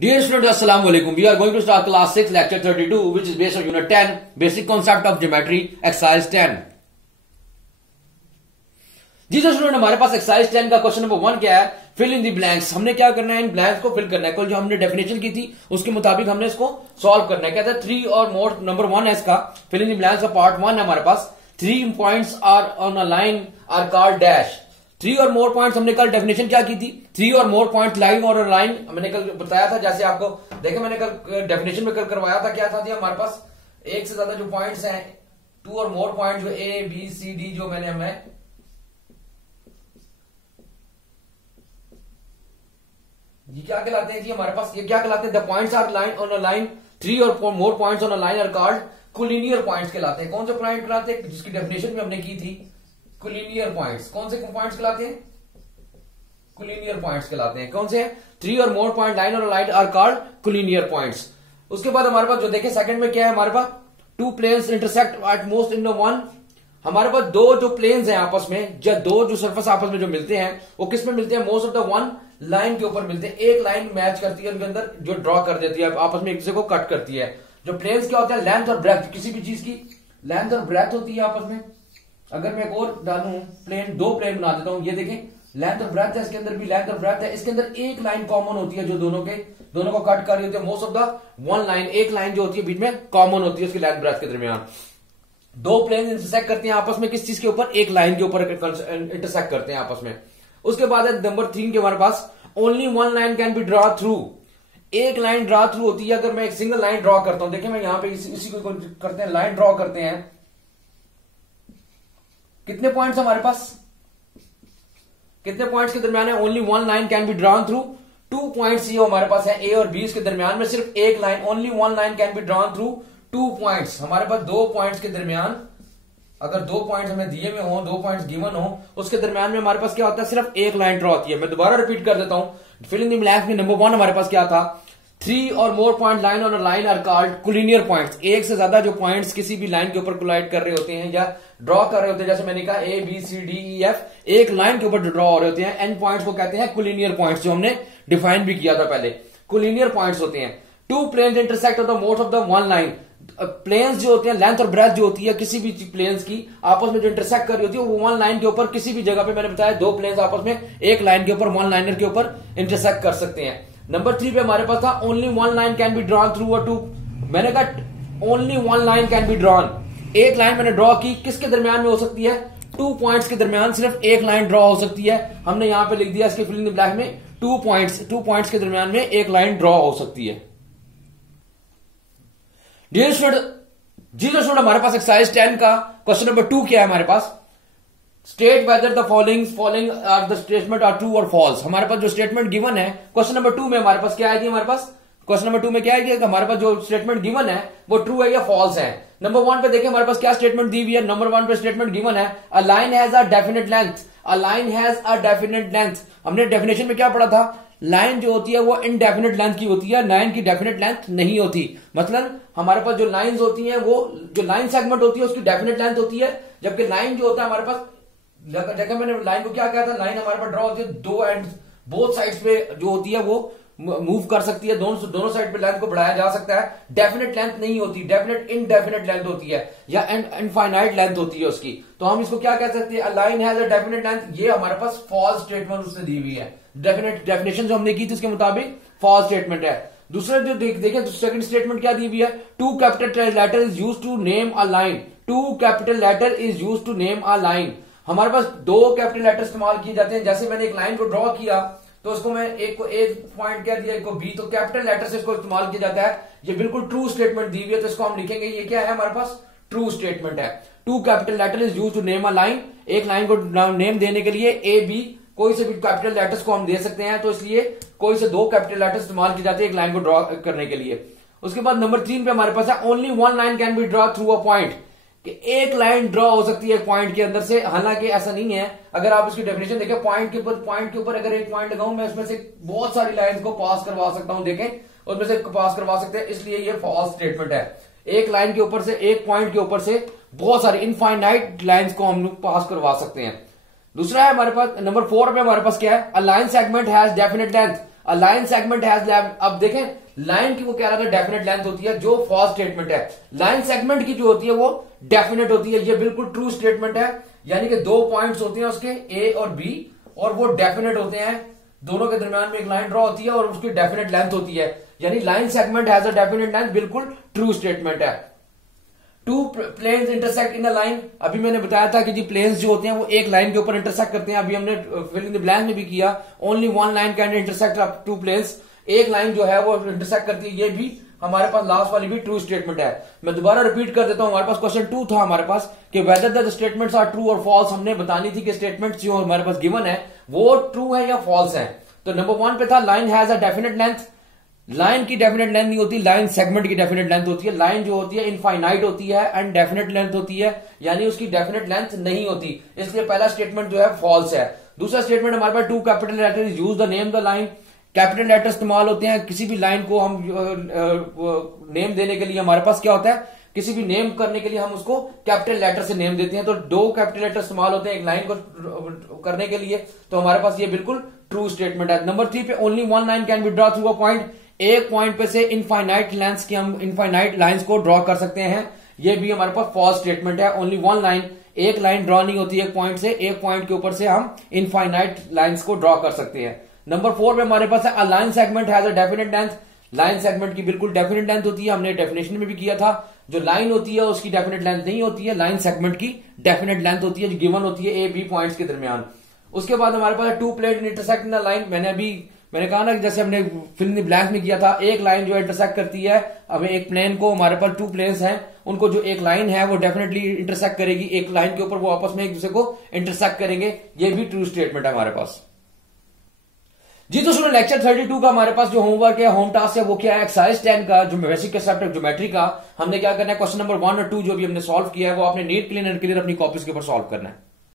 Dear students, Assalamu alaikum. We are going to start class 6, lecture 32, which is based on unit 10, basic concept of geometry, exercise 10. जी तो student, हमारे पास exercise 10 का question number 1 क्या है? Fill in the blanks. हमने क्या करना है? इन blanks को फिल करना है। कल जो हमने डेफिनेशन की थी उसके मुताबिक हमने इसको सॉल्व करना है। कहता है 3 और मोर, नंबर 1 है इसका। फिल इन द ब्लैंक्स का पार्ट 1 है हमारे पास। 3 points are on a line are called dash. 3 और मोर पॉइंट्स, हमने कल डेफिनेशन क्या की थी? 3 और मोर पॉइंट लाइन और लाइन मैंने कल बताया था। जैसे आपको देखे, मैंने कल डेफिनेशन में कल करवाया था। क्या था? हमारे पास एक से ज्यादा जो पॉइंट्स हैं, 2 और मोर पॉइंट जो ए बी सी डी, जो मैंने हमें ये क्या कहलाते हैं जी हमारे पास? ये क्या कहलाते हैं? The points are line on a line. 3 और more points on a line are called collinear points कहलाते हैं। कौन से पॉइंट कहलाते हैं? जिसकी डेफिनेशन में हमने की थी, कोलिनियर पॉइंट्स। कौन से पॉइंट्स कहलाते हैं? कोलिनियर पॉइंट्स कहलाते हैं। कौन से? 3 और मोर पॉइंट लाइन और line are called collinear points. उसके बाद हमारे पास जो देखें सेकंड में क्या है हमारे पास? 2 planes intersect at most in the one. हमारे पास दो जो प्लेन्स हैं आपस में, दो जो सरफेस आपस में जो मिलते हैं, वो किस में मिलते हैं? Most of the one line के ऊपर मिलते हैं। एक लाइन मैच करती है उनके अंदर, जो ड्रॉ कर देती है, आपस में एक दूसरे को कट करती है। जो प्लेन्स क्या होता है? लेंथ और ब्रेथ। किसी भी चीज की लेंथ और ब्रेथ होती है आपस में। अगर मैं एक और डालूं प्लेन, 2 प्लेन बना देता हूं, ये देखें, लेंथ और ब्रेथ है, इसके अंदर भी लेंथ और ब्रेथ है। इसके अंदर एक लाइन कॉमन होती है जो दोनों को कट कर रही होती है। Most of the one line, एक लाइन जो होती है बीच में कॉमन होती है उसकी लेंथ ब्रेथ के दरमियान। 2 प्लेन इंटरसेक्ट करते हैं आपस में, किस चीज के ऊपर? एक लाइन के ऊपर इंटरसेक्ट करते हैं आपस में। उसके बाद है नंबर 3 के हमारे पास, only one line can be draw through. एक लाइन ड्रॉ थ्रू होती है। अगर मैं एक सिंगल लाइन ड्रॉ करता हूं, देखिए मैं यहां पे इसी को करते हैं, लाइन ड्रॉ करते हैं। कितने पॉइंट्स हमारे पास? कितने पॉइंट्स के दरमियान है? Only one line can be drawn through 2 points ये हमारे पास है, ए और बी। के दरमियान में सिर्फ एक line, only one line can be drawn through 2 points. हमारे पास 2 पॉइंट्स के दरमियान, अगर 2 पॉइंट्स हमें दिए हुए हो, 2 पॉइंट्स गिवन हो, उसके दरमियान में हमारे पास क्या होता है? सिर्फ एक लाइन ड्रॉ होती है। मैं दोबारा रिपीट कर देता हूं। फिल इन द ब्लैंक्स में नंबर 1 हमारे पास क्या था? 3 और more point line on a line are called collinear points. एक से ज्यादा जो पॉइंट्स किसी भी लाइन के ऊपर कोलाइड कर रहे होते हैं या ड्रॉ कर रहे होते हैं, जैसे मैंने कहा A B C D E F, एक लाइन के ऊपर ड्रॉ हो रहे होते हैं, एन पॉइंट्स को कहते हैं कोलिनियर पॉइंट्स, जो हमने डिफाइन भी किया था पहले। कोलिनियर पॉइंट्स होते हैं। 2 planes intersect of the most of the one line. Planes जो होते हैं, लेंथ और ब्रेथ जो होती है किसी भी प्लेन्स की, आपस में जो इंटरसेक्ट कर रही होती है, वो वन लाइन के ऊपर किसी भी जगह पे, मैंने बताया 2 प्लेन्स आपस में एक लाइन के ऊपर, वन लाइनर के ऊपर इंटरसेक्ट कर सकते हैं। नंबर 3 पे हमारे पास था only one line can be drawn through a 2। मैंने कहा only one line can be drawn. एक लाइन मैंने ड्रॉ की, किसके दरमियान में हो सकती है? 2 पॉइंट्स के दरमियान सिर्फ एक लाइन ड्रॉ हो सकती है। हमने यहां पे लिख दिया इसके फिल इन द ब्लैंक में 2 पॉइंट्स के दरमियान में एक लाइन ड्रॉ हो सकती है। डियर स्टूडेंट, जी तो स्टूडेंट, हमारे पास एक्सरसाइज 10 का क्वेश्चन नंबर 2 क्या है हमारे पास? State whether the following are the statement are true और फॉल्स। हमारे पास जो स्टेटमेंट गिवन है क्वेश्चन नंबर 2 में, हमारे पास क्या है? हमारे पास क्वेश्चन नंबर 2 में क्या है कि हमारे पास जो स्टेटमेंट गिवन है वो ट्रू है या फॉल्स है। नंबर 1 पे देखिए हमारे पास क्या स्टेटमेंट दी हुई है। नंबर 1 पे स्टेटमेंट गिवन है, a line has a definite length. A line has a definite length. हमने डेफिनेशन में क्या पढ़ा था? लाइन जो होती है वो इनडेफिनेट लेंथ की होती है, लाइन की डेफिनेट लेंथ नहीं होती। मतलब हमारे पास जो लाइंस होती हैं, वो जो लाइन सेगमेंट होती है उसकी डेफिनेट लेंथ होती है, जबकि लाइन जो होता है हमारे पास, जगह मैंने लाइन को क्या कहा था? लाइन हमारे पास ड्रॉ होती है, 2 एंड बोथ साइड्स पे जो होती है वो मूव कर सकती है, दोनों साइड पे लेंथ को बढ़ाया जा सकता है। डेफिनेट लेंथ नहीं होती, डेफिनेट इनडेफिनेट लेंथ होती है या इनफाइनाइट लेंथ होती है उसकी। तो हम इसको क्या कह सकते हैं? Line has a definite length. ये हमारे पास फॉल्स स्टेटमेंट उसने दी हुई है। डेफिनेशन जो हमने की थी उसके मुताबिक फॉल्स स्टेटमेंट है। दूसरा जो देखें, सेकंड स्टेटमेंट क्या दी हुई है? 2 capital letter is used to name a line. 2 capital letter is used to name a line. हमारे पास 2 कैपिटल लेटर इस्तेमाल किए जाते हैं। जैसे मैंने एक लाइन को ड्रॉ किया तो उसको मैं एक को ए पॉइंट कह दिया, एक को बी, तो कैपिटल लेटर से इसको इस्तेमाल किया जाता है। ये बिल्कुल ट्रू स्टेटमेंट दी हुई है, तो इसको हम लिखेंगे, ये क्या है हमारे पास? ट्रू स्टेटमेंट है। 2 capital letter is used to name a line. एक लाइन को नेम देने के लिए ए बी कोई से भी कैपिटल लेटर्स को हम दे सकते हैं, तो इसलिए कोई से 2 कैपिटल लेटर्स इस्तेमाल किए जाते हैं एक लाइन को ड्रॉ करने के लिए। उसके बाद नंबर 3 पे हमारे पास है only one line can be draw through a point, कि एक लाइन ड्रॉ हो सकती है पॉइंट के अंदर से। हालांकि ऐसा नहीं है। अगर आप इसकी डेफिनेशन देखें, पॉइंट के ऊपर अगर एक पॉइंट लगाऊं, मैं उसमें से बहुत सारी लाइन को पास करवा सकता हूं। देखें, उसमें से पास करवा सकते हैं, इसलिए ये फॉल्स स्टेटमेंट है। एक लाइन के ऊपर से, एक पॉइंट के ऊपर से बहुत सारी इनफाइनाइट लाइन्स को हम लोग पास करवा सकते हैं। दूसरा है हमारे पास नंबर 4 पे हमारे पास क्या है? A line segment has definite length. A line segment has अब देखें लाइन की वो कह रहा था डेफिनेट लेंथ होती है, जो फॉल्स स्टेटमेंट है। लाइन सेगमेंट की जो होती है वो डेफिनेट होती है, ये बिल्कुल ट्रू स्टेटमेंट है। यानी कि 2 पॉइंट्स होते हैं उसके ए और बी, और वो डेफिनेट होते हैं, दोनों के दरमियान में एक लाइन ड्रॉ होती है और उसकी डेफिनेट लेंथ होती है। यानी line segment has a definite length, बिल्कुल ट्रू स्टेटमेंट है। Two planes intersect in a line, अभी मैंने बताया था कि जी प्लेन्स जो होते हैं वो एक लाइन के ऊपर इंटरसेक्ट करते हैं। अभी हमने फिल इन द ब्लैंक में भी किया, only one line can intersect two planes, एक लाइन जो है वो इंटरसेक्ट करती है। ये भी हमारे पास लास्ट वाली भी ट्रू स्टेटमेंट है। मैं दोबारा रिपीट कर देता हूं, हमारे पास क्वेश्चन 2 था हमारे पास कि whether the statements are true और फॉल्स। हमने बतानी थी कि स्टेटमेंट्स जो हमारे पास गिवन है वो ट्रू है या फॉल्स है। तो नंबर 1 पे था line has a definite length. Line की डेफिनेट लेंथ नहीं होती, लाइन सेगमेंट की डेफिनेट लेंथ होती है। लाइन जो होती है इनफाइनाइट होती है एंड डेफिनेट लेंथ होती है, यानी उसकी डेफिनेट लेंथ नहीं होती, इसलिए पहला स्टेटमेंट जो है फॉल्स है। दूसरा स्टेटमेंट हमारे पास 2 capital letters use the name the line. Capital letter इस्तेमाल होते हैं किसी भी लाइन को हम नेम देने के लिए। हमारे पास क्या होता है, किसी भी नेम करने के लिए हम उसको कैपिटल लेटर से नेम देते हैं। तो 2 कैपिटल लेटर इस्तेमाल होते हैं एक लाइन को करने के लिए, तो हमारे पास ये बिल्कुल ट्रू स्टेटमेंट है। नंबर 3 पे only one line can be draw through a point, एक पॉइंट पे से इनफाइनाइट लेंथ की हम इनफाइनाइट लाइंस को ड्रॉ कर सकते हैं। ये भी हमारे पास फॉल्स स्टेटमेंट है। ओनली वन लाइन, एक लाइन ड्रॉ नहीं होती एक पॉइंट से, एक पॉइंट के ऊपर से हम इनफाइनाइट लाइंस को ड्रॉ कर सकते हैं। नंबर 4 पे हमारे पास है a line segment has a definite length. Line segment की बिल्कुल डेफिनेट लेंथ होती है, हमने डेफिनेशन में भी किया था। जो लाइन होती है उसकी डेफिनेट लेंथ नहीं होती है, लाइन सेगमेंट की डेफिनेट लेंथ होती है जो गिवन होती है ए बी पॉइंट्स के दरमियान। उसके बाद हमारे पास 2 plane intersect in a line. मैंने कहा ना कि जैसे हमने फिल इन द ब्लैंक में किया था, एक लाइन जो इंटरसेक्ट करती है, अब एक प्लेन को हमारे पास 2 प्लेन्स हैं, उनको जो एक लाइन है वो डेफिनेटली इंटरसेक्ट करेगी, एक लाइन के ऊपर वो आपस में एक दूसरे को इंटरसेक्ट करेंगे। ये भी ट्रू स्टेटमेंट है हमारे पास। जी तो सुनो, लेक्चर 32 का हमारे पास जो होमवर्क है, होम टास्क है, वो क्या है, एक्सरसाइज 10 का जो बेसिक कंसेप्ट है ज्योमेट्री का। हमने क्या करना है, क्वेश्चन नंबर 1 और 2 जो भी हमने सॉल्व किया है वो आपने नीट क्लीन एंड क्लियर अपनी कॉपीज के ऊपर सॉल्व करना है।